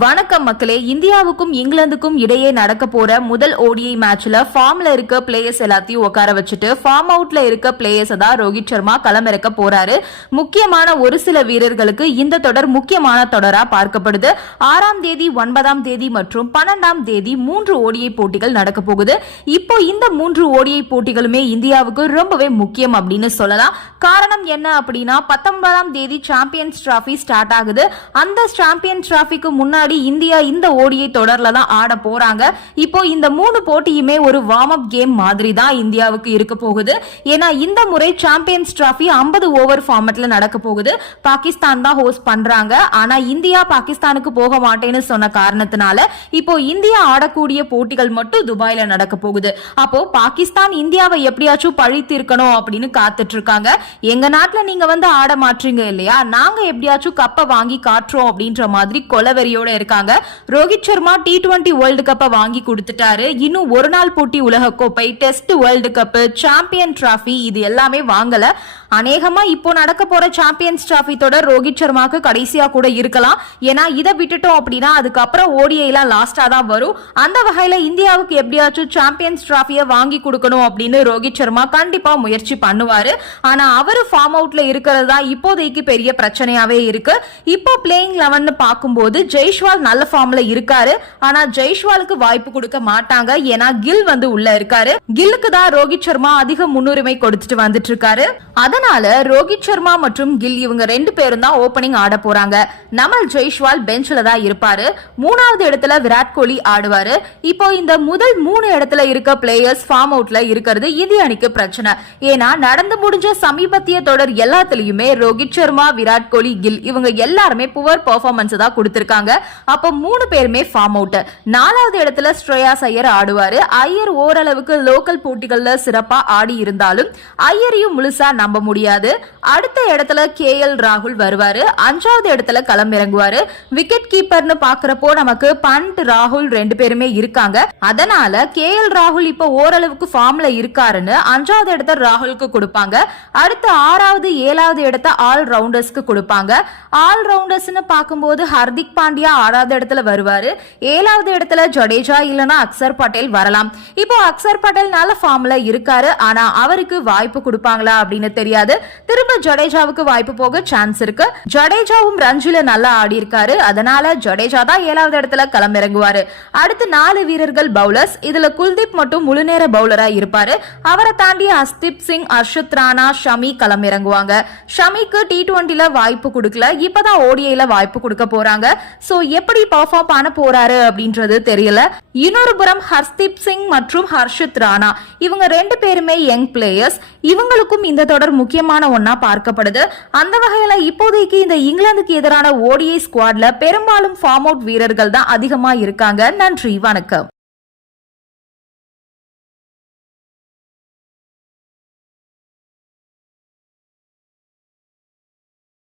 வணக்கம் மக்களே. இந்தியாவுக்கும் இங்கிலாந்துக்கும் இடையே நடக்க போற முதல் ஓடிஐ மேட்ச்ல ஃபார்ம்ல இருக்க பிளேயர்ஸ் எல்லாத்தையும் உட்கார வச்சுட்டு ஃபார்ம் அவுட்ல இருக்க பிளேயர்ஸ் தான் ரோஹித் சர்மா களமிறக்க போறாரு. முக்கியமான ஒரு சில வீரர்களுக்கு இந்த தொடர் முக்கியமான தொடரா பார்க்கப்படுது. 6ஆம் தேதி, 9ஆம் தேதி மற்றும் 12ஆம் தேதி 3 ஓடிஐ போட்டிகள் நடக்க போகுது. இப்போ இந்த 3 ஓடிஐ போட்டிகளுமே இந்தியாவுக்கு ரொம்பவே முக்கியம் அப்படின்னு சொல்லலாம். காரணம் என்ன அப்படின்னா 19ஆம் தேதி சாம்பியன்ஸ் டிராபி ஸ்டார்ட் ஆகுது. அந்த சாம்பியன்ஸ் டிராபிக்கு முன்னாடி இந்தியா இந்த ஓடிஐ தொடர்ல தான் ஆட போறாங்க. இப்போ இந்த 3 போட்டியுமே ஒரு வார்ம் அப் கேம் மாதிரி தான் இந்தியாவுக்கு இருக்க போகுது. ஏன்னா இந்த முறை சாம்பியன்ஸ் டிராபி 50 ஓவர் ஃபார்மட்ல நடக்க போகுது. பாகிஸ்தான் தான் ஹோஸ்ட் பண்றாங்க. ஆனா இந்தியா பாகிஸ்தானுக்கு போக மாட்டேன்னு சொன்ன காரணத்தினால இப்போ இந்தியா ஆடக்கூடிய போட்டிகள் மட்டும் துபாயில நடக்க போகுது. அப்போ பாகிஸ்தான் இந்தியாவை எப்படியாச்சும் பழி தீர்க்கணும் அப்படின்னு காத்துட்டு இருக்காங்க. எங்க நாட்டுல நீங்க வந்து ஆட மாற்றீங்க இல்லையா, நாங்க எப்படியாச்சும் கப்பை வாங்கி காட்டுறோம் அப்படின்ற மாதிரி கொலவெறியோட இருக்காங்க. ரோஹித் சர்மா T20 வேர்ல்டு கப்பை வாங்கி கொடுத்துட்டாரு. இன்னும் ஒரு நாள் போட்டி உலக கோப்பை, test world cup, champion trophy இது எல்லாமே வாங்கல. அநேகமா இப்போ நடக்க போற சாம்பியன்ஸ் டிராபி தொடர் ரோஹித் சர்மாக்கு கடைசியா கூட இருக்கலாம். ஏன்னா இதை விட்டுட்டோம் அப்படின்னா அதுக்கப்புறம் ஓடிஐலாம் லாஸ்டா தான் வரும். அந்த வகையில இந்தியாவுக்கு எப்படியாச்சும் சாம்பியன்ஸ் டிராபியை வாங்கி கொடுக்கணும் அப்படின்னு ரோஹித் சர்மா கண்டிப்பா முயற்சி பண்ணுவாரு. ஆனா அவரு ஃபார்ம் அவுட்ல இருக்கிறது தான் இப்போதைக்கு பெரிய பிரச்சனையாவே இருக்கு. இப்போ பிளேயிங் 11 பார்க்கும்போது ஜெய்ஷ்வால் நல்ல ஃபார்ம்ல இருக்காரு. ஆனா ஜெய்ஷ்வாலுக்கு வாய்ப்பு கொடுக்க மாட்டாங்க. ஏன்னா கில் வந்து உள்ள இருக்காரு. கில்லுக்கு தான் ரோஹித் சர்மா அதிக முன்னுரிமை கொடுத்துட்டு வந்துட்டு இருக்காரு. அதனால ரோஹித் சர்மா மற்றும் கில் இவங்க 2 பேரும் தான் ஓபனிங் ஆட போறாங்க. நமல் ஜெய்ஷ்வால் பெஞ்ச்ல தான் இருப்பாரு. 3வது இடத்துல விராட் கோலி ஆடுவாரு. இப்போ இந்த முதல் 3 இடத்துல இருக்க பிளேயர்ஸ் ஃபார்ம் அவுட்ல இருக்கிறது இந்திய அணிக்கு பிரச்சனை. ஏன்னா நடந்து முடிஞ்ச சமீபத்திய தொடர் எல்லாத்துலயுமே ரோஹித் சர்மா, விராட் கோலி, கில் இவங்க எல்லாருமே புவர் பெர்ஃபார்மன்ஸ் தான் கொடுத்திருக்காங்க. அப்ப 3 பேருமே ஃபார்ம் அவுட். 4வது இடத்துல ஸ்ரேயாஸ் ஐயர் ஆடுவாரு. ஐயர் ஓரளவுக்கு லோக்கல் போட்டிகள்ல சிறப்பா ஆடி இருந்தாலும் ஐயரையும் முழுசா நம்ப முடியாது. அடுத்த இடத்துல KL ராகுல் வருவாரு. 5வது இடத்துல களமிறங்குவாரு. விக்கெட் கீப்பர்னு பாக்குறப்போ நமக்கு பண்ட், ராகுல் 2 பேருமே இருக்காங்க. அதனால KL ராகுல் இப்ப ஓரளவுக்கு ஃபார்ம்ல இருக்காருன்னு 5வது இடத்த ராகுலுக்கு கொடுப்பாங்க. அடுத்து 6வது 7வது இடத்த ஆல் ரவுண்டர்ஸ்க்கு கொடுப்பாங்க. ஆல் ரவுண்டர்ஸ்னு பார்க்கும்போது ஹர்திக் பாண்டியா 6வது இடத்துல வருவாரு. 7வது இடத்துல ஜடேஜா இல்லனா அக்சர் பட்டேல் வரலாம். இப்போ அக்சர் பட்டேல் நல்ல ஃபார்ம்ல இருக்காரு. ஆனா அவருக்கு வாய்ப்பு கொடுப்பாங்களா அப்படின்னு தெரியாது. திரும்ப ஜடேஜாவுக்கு வாய்ப்பு போக சான்ஸ் இருக்கு. ஜடேஜாவும் ரஞ்சில நல்லா ஆடி இருக்காரு. அதனால ஜடேஜா தான் 7வது இடத்துல களமிறங்குவாரு. அடுத்து 4 வீரர்கள் பவுலர்ஸ். இதுல குல்தீப் மட்டும் முழுநேர பவுலரா இருப்பாரு. அவரை தாண்டி ஹர்ஷ்தீப் சிங், ஹர்ஷத் ராணா, ஷமி களமிறங்குவாங்க. ஷமிக்கு T20ல வாய்ப்பு கொடுக்கல. இப்பதான் ஓடிஐல வாய்ப்பு கொடுக்க போறாங்க. சோ எப்படி பெர்ஃபார்ம் பண்ண போறாரு அப்படின்றது தெரியல. இன்னொரு புறம் ஹர்ஷ்தீப் சிங் மற்றும் ஹர்ஷத் ராணா இவங்க 2 பேருமே யங் பிளேயர்ஸ். இவங்களுக்கும் இந்த தொடர் முக்கியமான ஒன்னா பார்க்கப்படுது. அந்த வகையில இப்போதைக்கு இந்த இங்கிலாந்துக்கு எதிரான ஓடிஐ ஸ்குவாட்ல பெரும்பாலும் ஃபார்ம் அவுட் வீரர்கள் தான் அதிகமா இருக்காங்க. நன்றி, வணக்கம்.